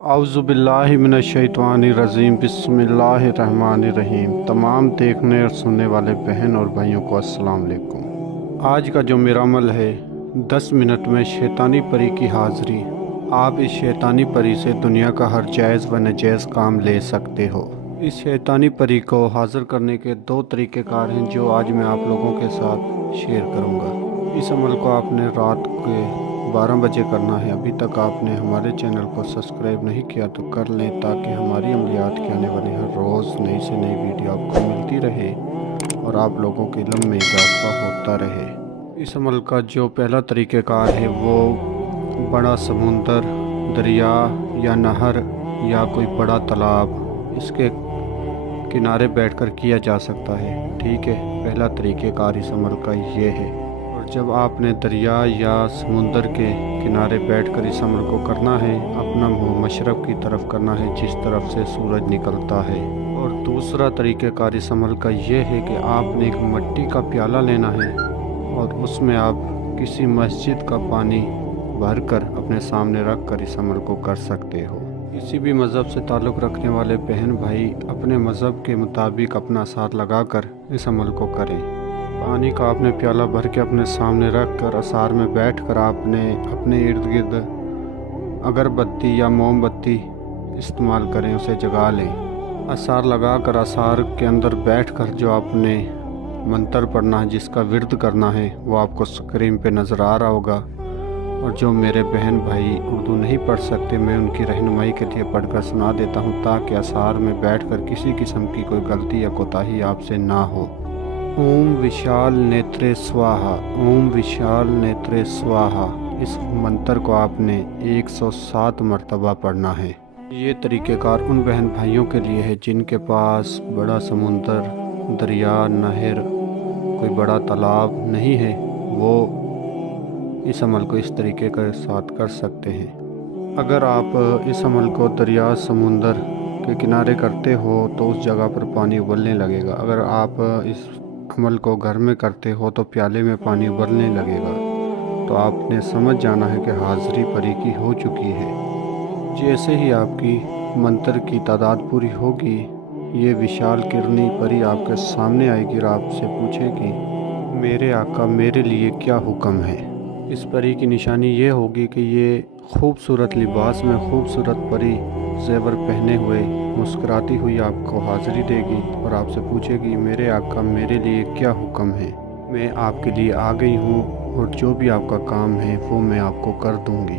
اعوذ باللہ من الشیطان الرجیم بسم اللہ الرحمن الرحیم۔ تمام دیکھنے اور سننے والے بہن اور بھائیوں کو السلام علیکم۔ آج کا جو میرا عمل ہے 10 منٹ میں شیطانی پری کی حاضری۔ آپ اس شیطانی پری سے دنیا کا ہر جائز و ناجائز کام لے سکتے ہو۔ اس شیطانی پری کو حاضر کرنے کے 2 طریقہ کار ہیں جو آج میں آپ لوگوں کے ساتھ شیئر کروں گا۔ اس عمل کو آپ نے رات کے 12 بجے کرنا ہے۔ ابھی تک آپ نے ہمارے چینل کو سبسکرائب نہیں کیا تو کر لیں تاکہ ہماری عملیات کی آنے والی ہر روز نئی سے نئی ویڈیو آپ کو ملتی رہے اور آپ لوگوں کے علم میں اضافہ ہوتا رہے۔ اس عمل کا جو پہلا طریقہ کار ہے وہ بڑا سمندر، دریا یا نہر یا کوئی بڑا تالاب، اس کے کنارے بیٹھ کر کیا جا سکتا ہے۔ ٹھیک ہے، پہلا طریقہ کار اس عمل کا یہ ہے۔ جب آپ نے دریا یا سمندر کے کنارے بیٹھ کر اس عمل کو کرنا ہے، اپنا منہ مشرق کی طرف کرنا ہے جس طرف سے سورج نکلتا ہے۔ اور دوسرا طریقہ کار اس عمل کا یہ ہے کہ آپ نے ایک مٹی کا پیالہ لینا ہے اور اس میں آپ کسی مسجد کا پانی بھر کر اپنے سامنے رکھ کر اس عمل کو کر سکتے ہو۔ کسی بھی مذہب سے تعلق رکھنے والے بہن بھائی اپنے مذہب کے مطابق اپنا ساتھ لگا کر اس عمل کو کریں۔ پانی کا آپ نے پیالہ بھر کے اپنے سامنے رکھ کر اسار میں بیٹھ کر آپ نے اپنے ارد گرد اگربتی یا موم بتی استعمال کریں، اسے جگا لیں۔ اسار لگا کر اسار کے اندر بیٹھ کر جو آپ نے منتر پڑھنا ہے، جس کا ورد کرنا ہے، وہ آپ کو اسکرین پہ نظر آ رہا ہوگا۔ اور جو میرے بہن بھائی اردو نہیں پڑھ سکتے، میں ان کی رہنمائی کے لیے پڑھ کر سنا دیتا ہوں تاکہ اسار میں بیٹھ کر کسی قسم کی کوئی غلطی یا کوتاہی آپ سے نہ ہو۔ اوم وشال نیترے سواہا، اوم وشال نیترے سواہا، اس منتر کو آپ نے 107 مرتبہ پڑھنا ہے۔ یہ طریقہ کار ان بہن بھائیوں کے لیے ہے جن کے پاس بڑا سمندر، دریا، نہر، کوئی بڑا تالاب نہیں ہے، وہ اس عمل کو اس طریقے کے ساتھ کر سکتے ہیں۔ اگر آپ اس عمل کو دریا، سمندر کے کنارے کرتے ہو تو اس جگہ پر پانی ابلنے لگے گا۔ اگر آپ اس عمل کو گھر میں کرتے ہو تو پیالے میں پانی ابلنے لگے گا، تو آپ نے سمجھ جانا ہے کہ حاضری پری کی ہو چکی ہے۔ جیسے ہی آپ کی منتر کی تعداد پوری ہوگی، یہ وشال کرنی پری آپ کے سامنے آئے گی اور آپ سے پوچھے گی میرے آقا میرے لیے کیا حکم ہے۔ اس پری کی نشانی یہ ہوگی کہ یہ خوبصورت لباس میں خوبصورت پری زیور پہنے ہوئے مسکراتی ہوئی آپ کو حاضری دے گی اور آپ سے پوچھے گی میرے آقا میرے لیے کیا حکم ہے، میں آپ کے لیے آ گئی ہوں اور جو بھی آپ کا کام ہے وہ میں آپ کو کر دوں گی۔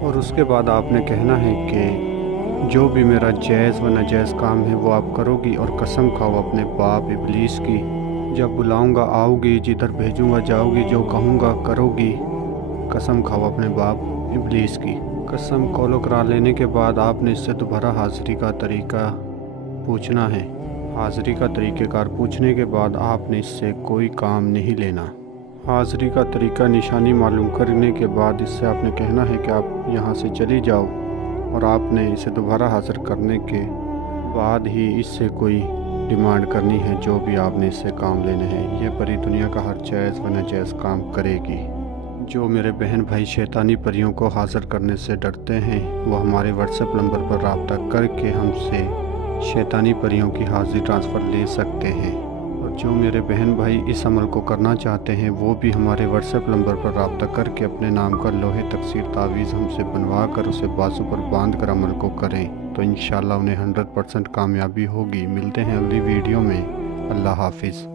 اور اس کے بعد آپ نے کہنا ہے کہ جو بھی میرا جائز و ناجائز کام ہے وہ آپ کرو گی، اور قسم کھاؤ اپنے باپ ابلیس کی، جب بلاؤں گا آؤ گی، جدھر بھیجوں گا جاؤ گی، جو کہوں گا کرو گی۔ قسم کھاؤ اپنے باپ ابلیس کی۔ قسم قول و اقرار لینے کے بعد آپ نے اس سے دوبارہ حاضری کا طریقہ پوچھنا ہے۔ حاضری کا طریقہ کار پوچھنے کے بعد آپ نے اس سے کوئی کام نہیں لینا۔ حاضری کا طریقہ نشانی معلوم کرنے کے بعد اس سے آپ نے کہنا ہے کہ آپ یہاں سے چلی جاؤ، اور آپ نے اسے دوبارہ حاضر کرنے کے بعد ہی اس سے کوئی ڈیمانڈ کرنی ہے جو بھی آپ نے اس سے کام لینے ہیں۔ یہ پری دنیا کا ہر جائز و ناجائز کام کرے گی۔ جو میرے بہن بھائی شیطانی پریوں کو حاضر کرنے سے ڈرتے ہیں وہ ہمارے واٹس ایپ نمبر پر رابطہ کر کے ہم سے شیطانی پریوں کی حاضری ٹرانسفر لے سکتے ہیں۔ اور جو میرے بہن بھائی اس عمل کو کرنا چاہتے ہیں وہ بھی ہمارے واٹس ایپ نمبر پر رابطہ کر کے اپنے نام کا لوہے تکثیر تعویذ ہم سے بنوا کر اسے بازو پر باندھ کر عمل کو کریں تو انشاءاللہ انہیں 100% کامیابی ہوگی۔ ملتے ہیں اگلی ویڈیو میں۔ اللہ حافظ۔